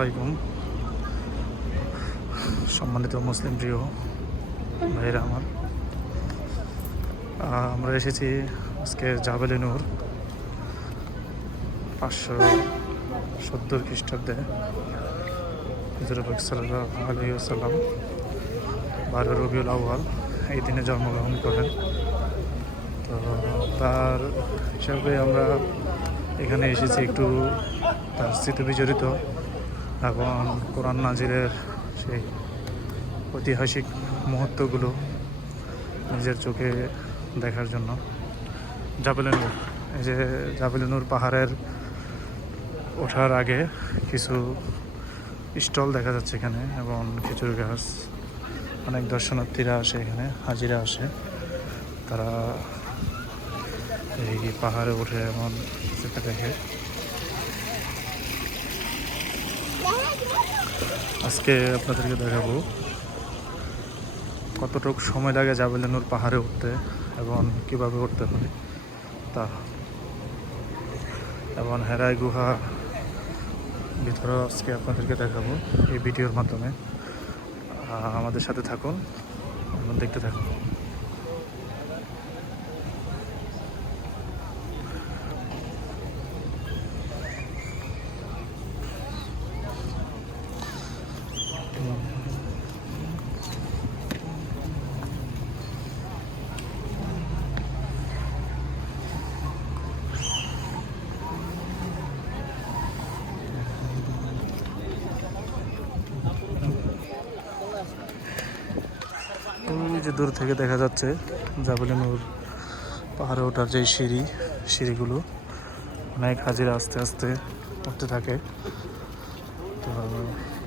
আলাইকুম সম্মানিত মুসলিম প্রিয় ভাইরা আমার, আমরা এসেছি আজকে জাবেলে নূর 570 খ্রিস্টাব্দে হুজুর পাক সাল্লাল্লাহু আলাইহি ওয়াসাল্লাম 12 রবিউল আউয়াল এই দিনে জন্মগ্রহণ করেন। তো তার হিসাবে আমরা এখানে এসেছি একটু তার স্মৃতি বিজড়িত এবং কোরআন নাজিরের সেই ঐতিহাসিক মুহূর্তগুলো নিজের চোখে দেখার জন্য। জাবেলে নূর, এই যে জাবেলে নূর পাহাড়ের ওঠার আগে কিছু স্টল দেখা যাচ্ছে এখানে এবং খেজুর গাছ। অনেক দর্শনার্থীরা আসে, এখানে হাজিরা আসে, তারা এই পাহাড়ে উঠে এমন সেটা দেখে। আজকে আপনাদেরকে দেখাবো কতটুকু সময় লাগে জাবেলে নূর পাহাড়ে উঠতে এবং কীভাবে উঠতে হয় তা, এবং হেরাই গুহা ভিতরে আজকে আপনাদেরকে দেখাবো এই ভিডিওর মাধ্যমে। আমাদের সাথে থাকুন এবং দেখতে থাকুন। ওই যে দূর থেকে দেখা যাচ্ছে জাবেলে নূর পাহাড়ে ওঠার যে সিঁড়িগুলো, অনেক হাজিরা আস্তে আস্তে উঠতে থাকে। তো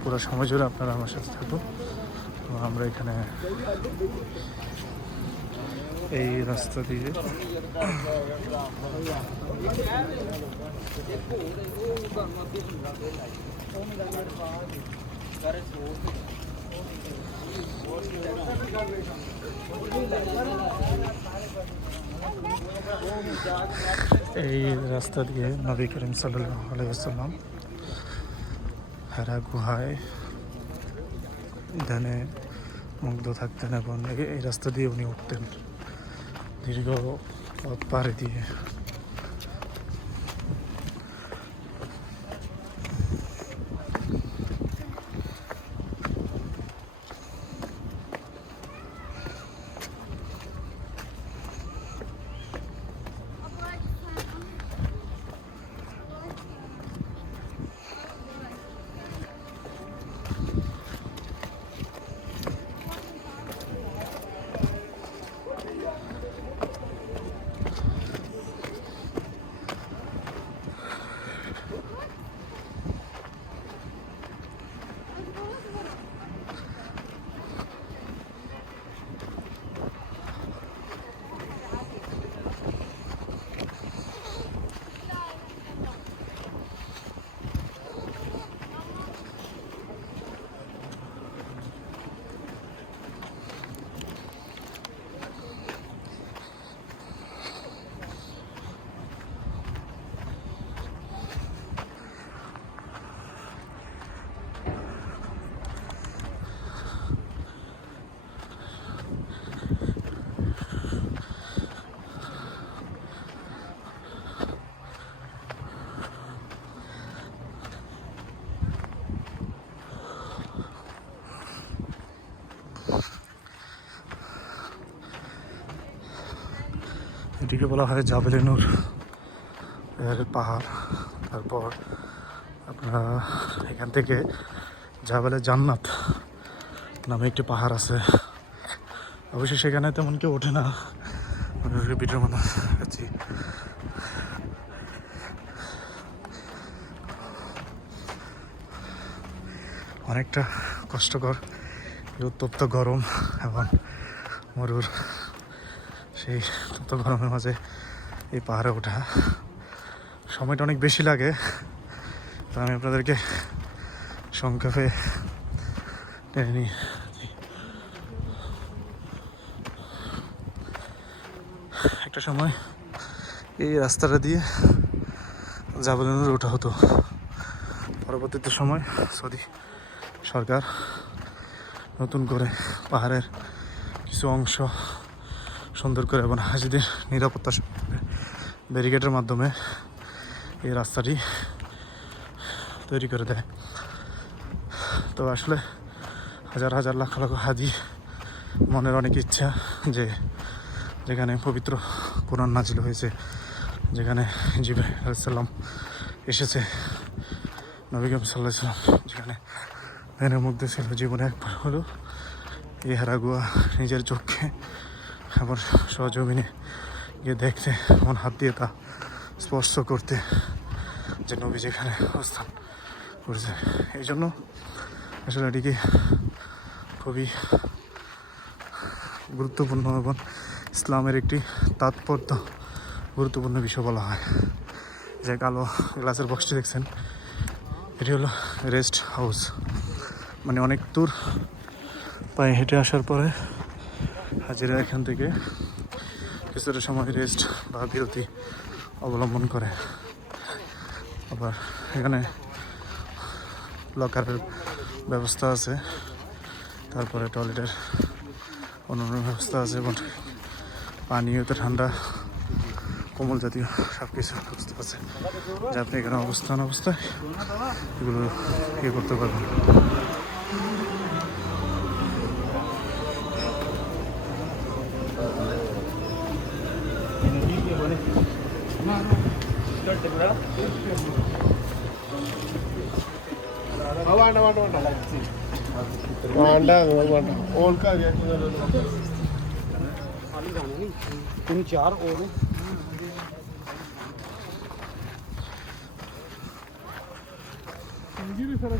পুরো সময় জুড়ে আপনারা আমার সাথে থাকুন। তো আমরা এখানে এই রাস্তা দিয়ে নবী করিম সাল্লাল্লাহু আলাইহি ওয়াসাল্লাম হেরা গুহায় ধ্যানে মুগ্ধ থাকতেন এবং এই রাস্তা দিয়ে উনি উঠতেন দীর্ঘ পথ পাড়ি দিয়ে। এটিকে বলা হয় জাবেলে নূর পাহাড়। তারপর আপনারা এখান থেকে জাবেলে জান্নাত নামে একটি পাহাড় আছে, অবশ্যই সেখানে তেমন কেউ ওঠে না, ভিডিওর মতো দেখাচ্ছি। অনেকটা কষ্টকর, উত্তপ্ত গরম এবং মরুর সেই উত্তপ্ত গরমের মাঝে এই পাহাড়ে ওঠা, সময়টা অনেক বেশি লাগে। তো আমি আপনাদেরকে সংক্ষেপে টেনে নিই। একটা সময় এই রাস্তাটা দিয়ে জাবেলে নূর ওঠা হতো, পরবর্তীতে সময় সৌদি সরকার নতুন করে পাহাড়ের কিছু অংশ সুন্দর করে এবং হাজিদের নিরাপত্তা ব্যারিকেডের মাধ্যমে এই রাস্তাটি তৈরি করে দেয়। তো আসলে হাজার হাজার লাখ লাখ হাজি মনের অনেক ইচ্ছা যে যেখানে পবিত্র কোরআন নাজিল হয়েছে, যেখানে জিবরাইল আলাইহিস সালাম এসেছে, নবী করিম সাল্লাল্লাহু আলাইহি ওয়াসাল্লাম যেখানে মেনের মধ্যে ছিল, জীবনে একবার হলো এই হেরাগুয়া নিজের চোখে আবার সহজমিনে গিয়ে দেখতে, মন হাত দিয়ে তা স্পর্শ করতে, যে নবী যেখানে অবস্থান করেছে। এই জন্য আসলে এটিকে খুবই গুরুত্বপূর্ণ এবং ইসলামের একটি তাৎপর্য গুরুত্বপূর্ণ বিষয় বলা হয়। যে কালো গ্লাসের বক্সটি দেখছেন, এটি হলো রেস্ট হাউস। মানে অনেক দূর পায়ে হেঁটে আসার পরে হাজিরা এখান থেকে কিছুটা সময় রেস্ট বা বিরতি অবলম্বন করে। আবার এখানে লকারের ব্যবস্থা আছে, তারপরে টয়লেটের অন্যান্য ব্যবস্থা আছে এবং পানীয় তো ঠান্ডা কোমল জাতীয় সব কিছু ব্যবস্থা আছে, যা আপনি এখানে অবস্থায় এগুলো ইয়ে করতে পারবেন। तीन चार और भी सर